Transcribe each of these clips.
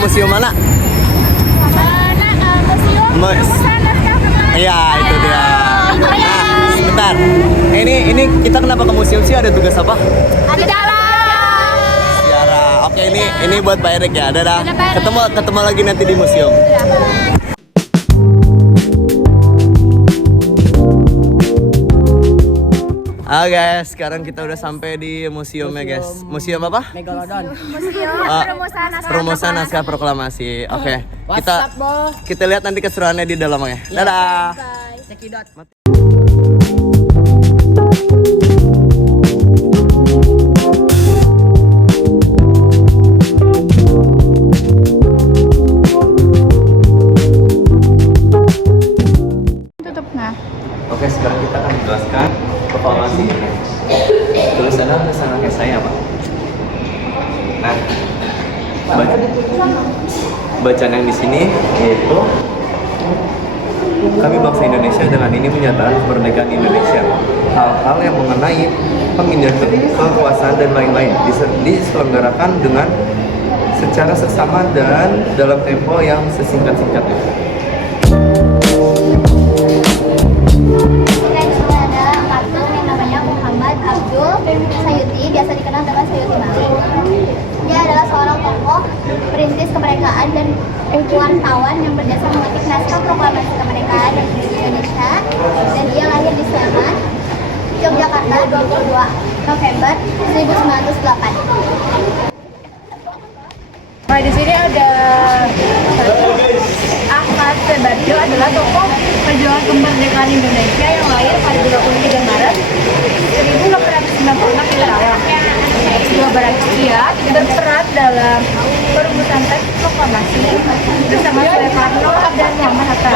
museum mana? Iya, itu dia. Nah, sebentar. Ini kita kenapa ke museum sih? Ada tugas apa? Di dalam. Sejarah. Oke, ini buat Pak Erik ya. Dadah. Ketemu lagi nanti di museum. Guys, sekarang kita udah sampai di museum ya guys. Museum apa? Megalodon. Perumusan naskah proklamasi. Oke, kita lihat nanti keseruannya di dalamnya. Dadah. Cekidot. Tutup nah. Oke, sekarang kita akan menjelaskan proklamasi. Tulisannya kayak saya, Pak. Nah, bacaan yang di sini yaitu kami bangsa Indonesia dengan ini menyatakan kemerdekaan Indonesia. Hal-hal yang mengenai pemindahan kekuasaan dan lain-lain diselenggarakan dengan secara seksama dan dalam tempo yang sesingkat-singkatnya. Sayuti, biasa dikenal dengan Sayuti Malik. Dia adalah seorang tokoh perintis kemerdekaan dan wartawan yang berjasa mengetik naskah proklamasi kemerdekaan Republik Indonesia. Dan dia lahir di Sleman, Yogyakarta 22 November 1908. Nah, di sini ada Ahmad Subarjo adalah tokoh perjuangan kemerdekaan Indonesia yang lahir pada 23 Maret 1896 di Karawang, Jawa Barat. Ia berperan dalam perumusan teks proklamasi bersama Soekarno dan Muhammad Hatta.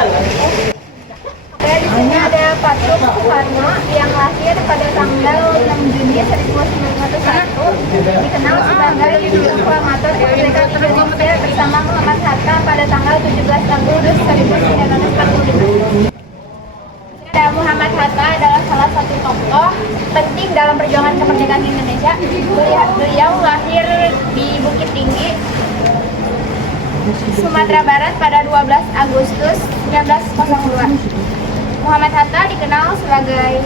Dan di sini ada patung Soekarno yang lahir pada tanggal 6 Juni 1901, dikenal sebagai proklamator kemerdekaan Indonesia bersama Muhammad Hatta pada tanggal 17 Agustus 1945. Dan Muhammad Hatta adalah salah satu tokoh penting dalam perjuangan kemerdekaan Indonesia. Beliau lahir di Bukit Tinggi, Sumatera Barat pada 12 Agustus 1902. Muhammad Hatta dikenal sebagai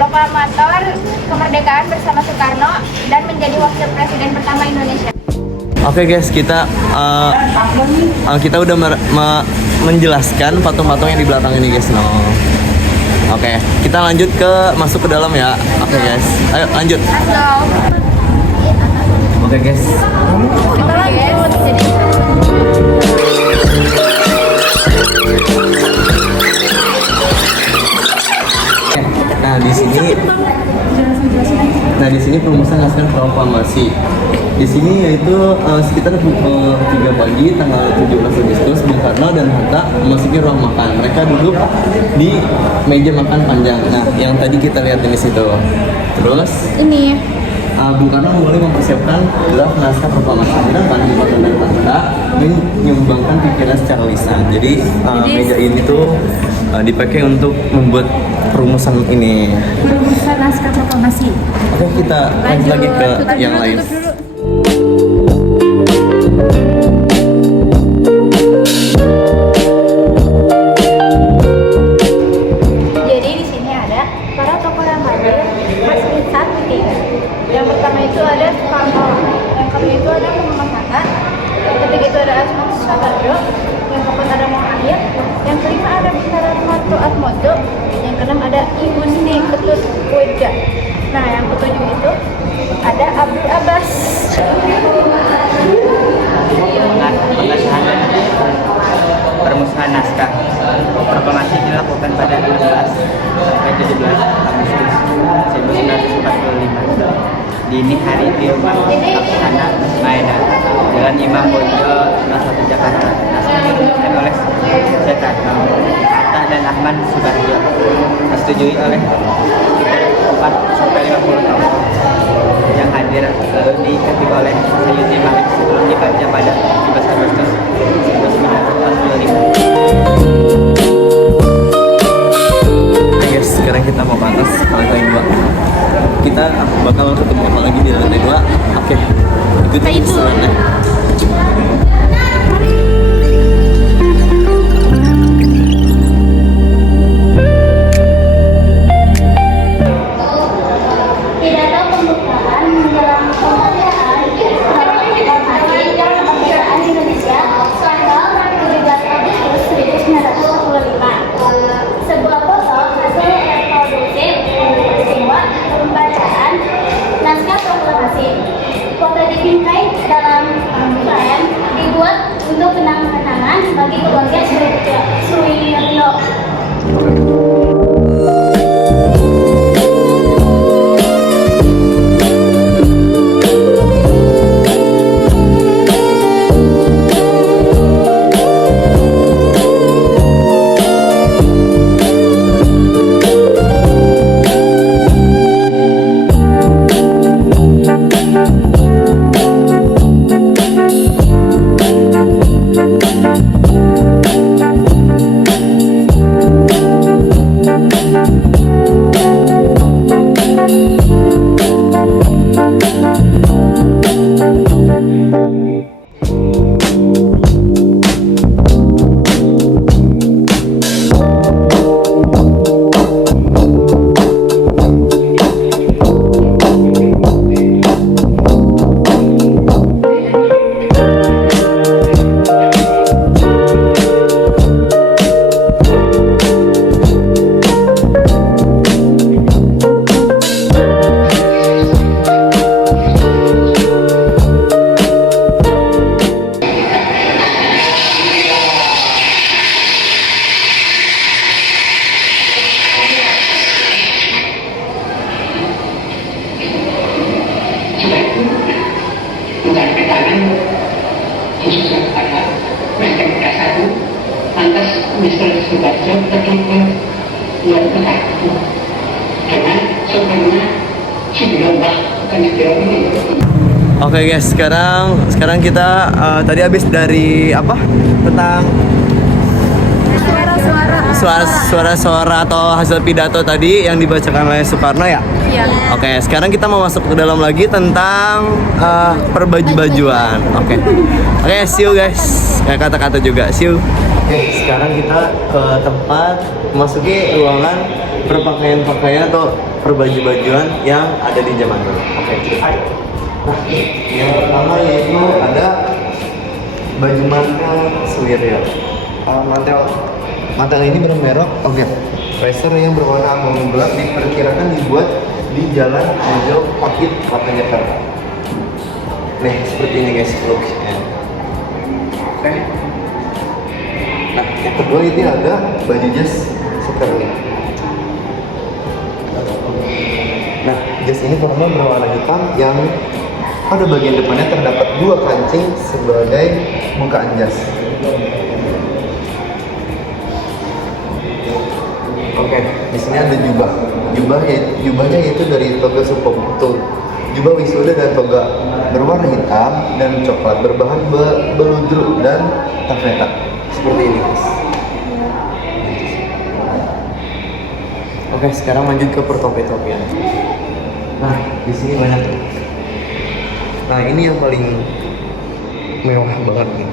proklamator kemerdekaan bersama Soekarno dan menjadi wakil presiden pertama Indonesia. Oke guys, kita udah menjelaskan patung-patung yang di belakang ini guys. Oke, kita lanjut masuk ke dalam ya. Oke guys, ayo lanjut. Oke guys. Kita lanjut. Nah di sini perumusan naskah proklamasi. Di sini yaitu sekitar pukul 3 pagi tanggal 17 Agustus, Bung Karno dan Hatta memasuki ruang makan. Mereka duduk di meja makan panjang. Nah, yang tadi kita lihat di situ. Terus Ini Bung Karno mulai mempersiapkan draft naskah proklamasi. Sedangkan Bung Karno dan Hatta menyumbangkan pikiran secara lisan. Jadi meja ini tuh dipakai untuk membuat perumusan ini. Perumusan naskah proklamasi. Oke, kita lanjut lagi ke yang lain. Jadi di sini ada para tokoh yang hadir masih satu tiga. Yang pertama itu ada Soekarno, yang kedua itu ada Muhammad Hatta, yang ketiga itu ada Ahmad Subarjo, yang keempat ada Muhammad, yang kelima ada Bung Atmojo, yang keenam ada Ibu Sri Ketut Weja. Nah, yang ketujuh itu ada Abdul Abbas. Pengesahan permusuhan naskah proklamasi dilakukan pada 16 sampai 17 Agustus 1945 dini hari di rumah Laksana Maeda, Jalan Imam Bonjol, Nomor 1 Jakarta. Naskah dirumuskan oleh Soekarno, Hatta dan Ahmad Subarjo, disetujui oleh sekitar 4 sampai 50 tahun yang hadir, lalu diketik oleh Sayuti Malik sebelum dibaca pada 17 Agustus 1945. Guys, sekarang kita mau ke atas ke lantai 2. Kita bakal ketemu apa lagi di lantai 2. Oke, ikuti keseruannya. Sudarjo ketika yang berlaku karena sebenarnya subhanallah bukan istilah ini. Oke guys, sekarang kita tadi habis dari apa tentang suara-suara atau hasil pidato tadi yang dibacakan oleh Soekarno ya. Iya. Oke, sekarang kita mau masuk ke dalam lagi tentang perbaju-bajuan. Oke, see you guys. Kayak kata-kata juga, see you. Oke, sekarang kita ke tempat memasuki ruangan perpakaian-pakaian atau perbaju-bajuan yang ada di zaman dulu. Oke, nah, yang pertama yaitu ada baju mantel Swirya. Mantel ini bermerek Racer yang berwarna abu gelap diperkirakan dibuat di Jalan Mojo Pahit, Kota Jakarta. Nih, seperti ini guys looknya. Oke. Nah, yang kedua ini ada baju jas seperti ini. Nah, jas ini warna berwarna hitam yang pada bagian depannya terdapat dua kancing sebagai bukaan jas. Oke, di sini ada jubahnya yaitu dari toga Supomutu. Jubah wisuda dan toga berwarna hitam dan coklat berbahan beludru dan tafeta. Seperti ini, guys. Oke, sekarang lanjut ke pertopi-topian. Nah, di sini banyak. Nah, ini yang paling mewah banget nih.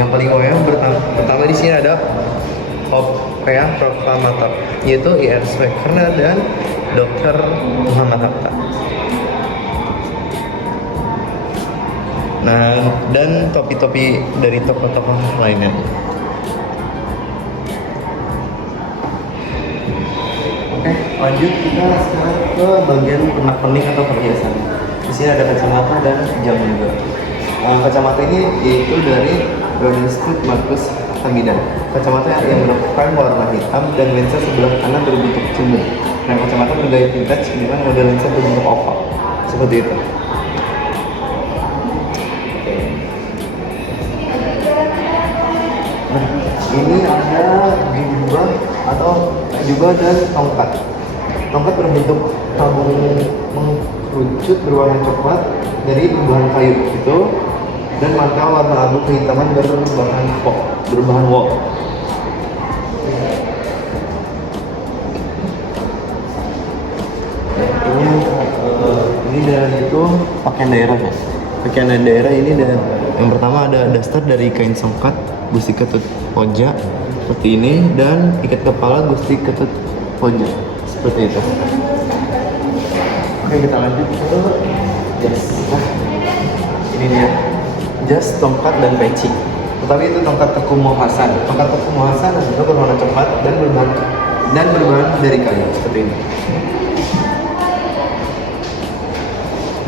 Yang paling mewah pertama di sini ada Hopeya Proklamator, yaitu IR Soekarno dan Dr. Muhammad Hatta. Nah, dan topi-topi dari tokoh-tokoh lainnya. Oke, lanjut kita sekarang ke bagian pernak-pernik atau perhiasan. Di sini ada kacamata dan jam juga. Kacamata ini yaitu dari Browning Street Marcus Hamidan. Kacamata yang merupakan warna hitam dan lensa sebelah kanan berbentuk cumbu. Dan kacamata bergaya vintage dengan model lensa berbentuk oval. Seperti itu. Nah, ini ada jubah dan tongkat. Tongkat berbentuk tabung mengerucut berwarna coklat dari berbahan kayu itu, dan mantel warna abu kehitaman berbahan wool. Ini dari itu pakaian daerahnya. Pakaian daerah ini yang pertama ada daster dari kain songkat gusti ketut poja seperti ini, dan ikat kepala gusti ketut poja seperti itu. Oke, kita lanjut ke jas. Nah, ini dia jas, tongkat, dan peci. Tetapi itu tongkat Tekumo Hasan. Tongkat Tekumo Hasan itu berwarna coklat dan berbahan dari kayu seperti ini.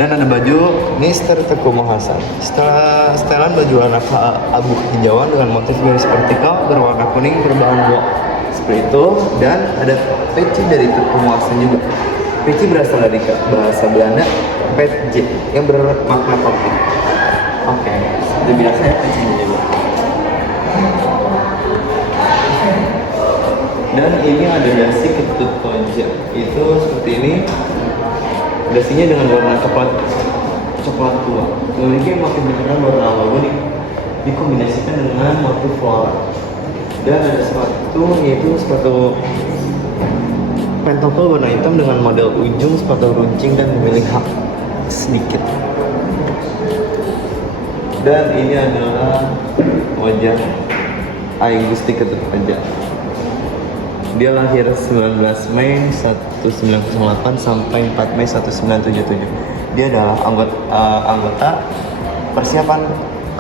Dan ada baju Mr. Tekumo Hasan. Setelan baju warna abu hijauan dengan motif garis vertikal berwarna kuning berbahan wool seperti itu. Dan ada peci dari Tekumo Hasan juga. Peci berasal dari bahasa Belanda petje yang bermakna topi. Oke, sudah biasa ya peci ini juga. Dan ini ada dasi ketut poja. Itu seperti ini. Dasinya dengan warna coklat tua. Memiliki motif bentukan warna abu dikombinasikan dengan motif floral. Dan ada sepatu, yaitu sepatu pentopel warna hitam dengan model ujung sepatu runcing dan memiliki hak sedikit. Dan ini adalah wajah Ai Gusti Ketut Poja. Dia lahir 19 Mei 1908 sampai 4 Mei 1977. Dia adalah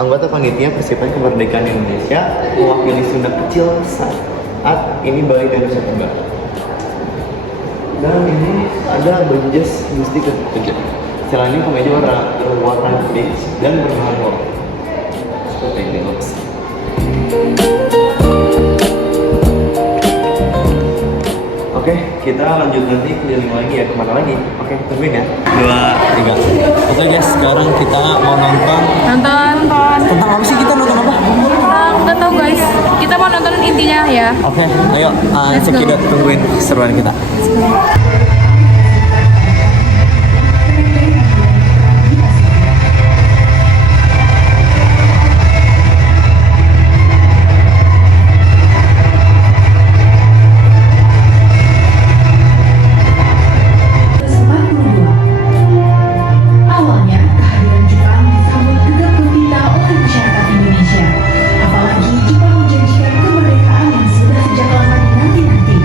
anggota panitia persiapan kemerdekaan Indonesia, mewakili Sunda kecil saat ini Bali dan Nusa Tenggara. Dan ini ada baju jas Gusti Ketut Poja. Setelahnya kemeja warna beige dan berbahan wool. Seperti ini guys. Oke, kita lanjut nanti keliling lagi ya, kemana lagi? Oke, tungguin ya. 2, 3. Oke guys, sekarang kita mau nonton. Nonton. Tentang apa sih, kita nonton apa? Nggak tahu guys. Kita mau nonton intinya ya. Oke, ayo cekidot tungguin keseruan kita. Awalnya, kehadiran Jepang disambut gegap gempita oleh masyarakat Indonesia. Apalagi Jepang menjanjikan kemerdekaan yang sudah sejak lama dinanti-nanti.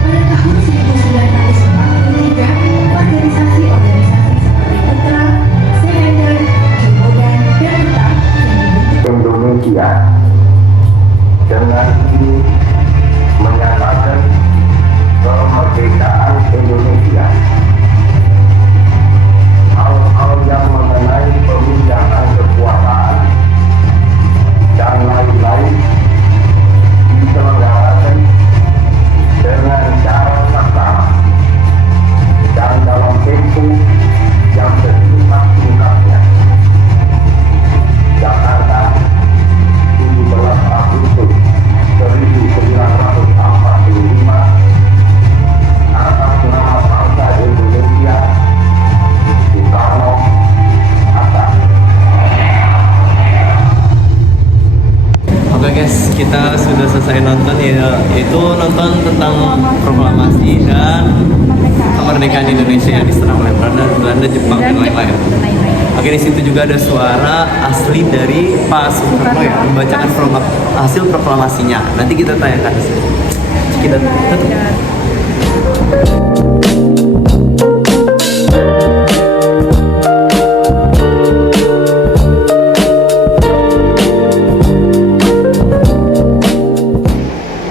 Pada tahun 1943, organisasi-organisasi seperti Putra, Sender, Jembogan, dan Peta Indonesia dengan ini menyatakan kemerdekaan Indonesia. Hal-hal yang mengenai pemindahan kekuasaan dan lain-lain diselenggarakan dengan cara saksama dan dalam tempo yang sesingkat-singkatnya. Jakarta, 17 Agustus 1945, atas nama bangsa Indonesia, Soekarno Hatta. Oke guys, kita sudah selesai nonton ya, yaitu nonton tentang proklamasi dan kemerdekaan Indonesia yang diserang oleh Belanda, Jepang dan lain-lain. Oke, di situ juga ada suara asli dari Pak Soekarno ya, membacakan hasil proklamasinya. Nanti kita tanyakan di sini. Kita tutup.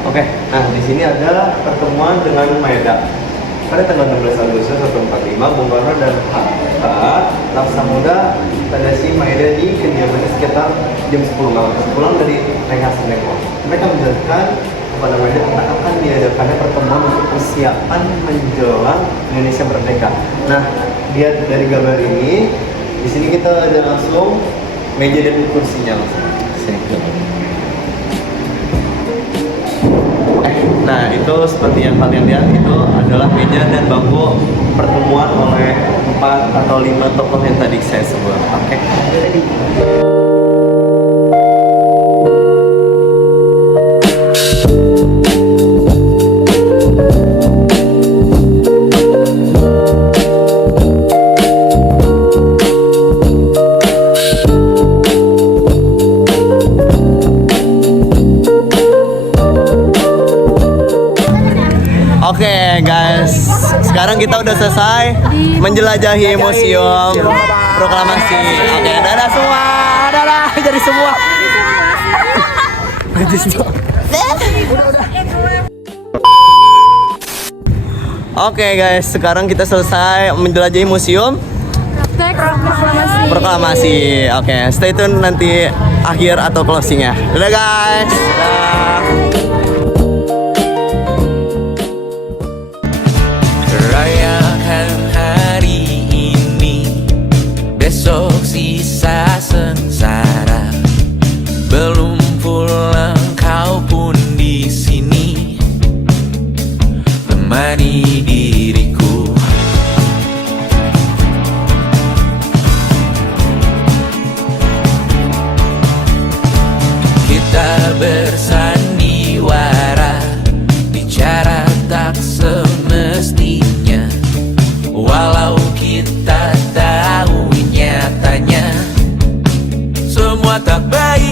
Oke, nah di sini ada pertemuan dengan Maeda. Pada tanggal 16 Agustus 1945, Bung Karno dan Hatta Laksamana Tadashi Maeda di kediamannya sekitar jam 10 malam. Pulang dari rehearsal Neko. Mereka menjelaskan kepada Maeda tentang akan diadakannya pertemuan untuk persiapan menjelang Indonesia merdeka. Nah, lihat dari gambar ini, di sini kita ada langsung meja dan kursinya langsung. Nah, itu seperti yang kalian lihat, itu adalah meja dan bangku pertemuan oleh 4 atau 5 tokoh yang tadi saya sebut. Oke. Oke guys, sekarang kita udah selesai menjelajahi museum proklamasi. Oke, dadah semua, dadah, jadi semua. Oke guys, sekarang kita selesai menjelajahi museum proklamasi. Oke, stay tune nanti akhir atau closingnya. Dadah guys. Dadah. Rayakan hari ini, besok sisa sengsara. Belum pulang kau pun di sini, temani diriku. Kita bersandiwara, bicara tak semestinya. Walau kita tahu nyatanya semua tak baik.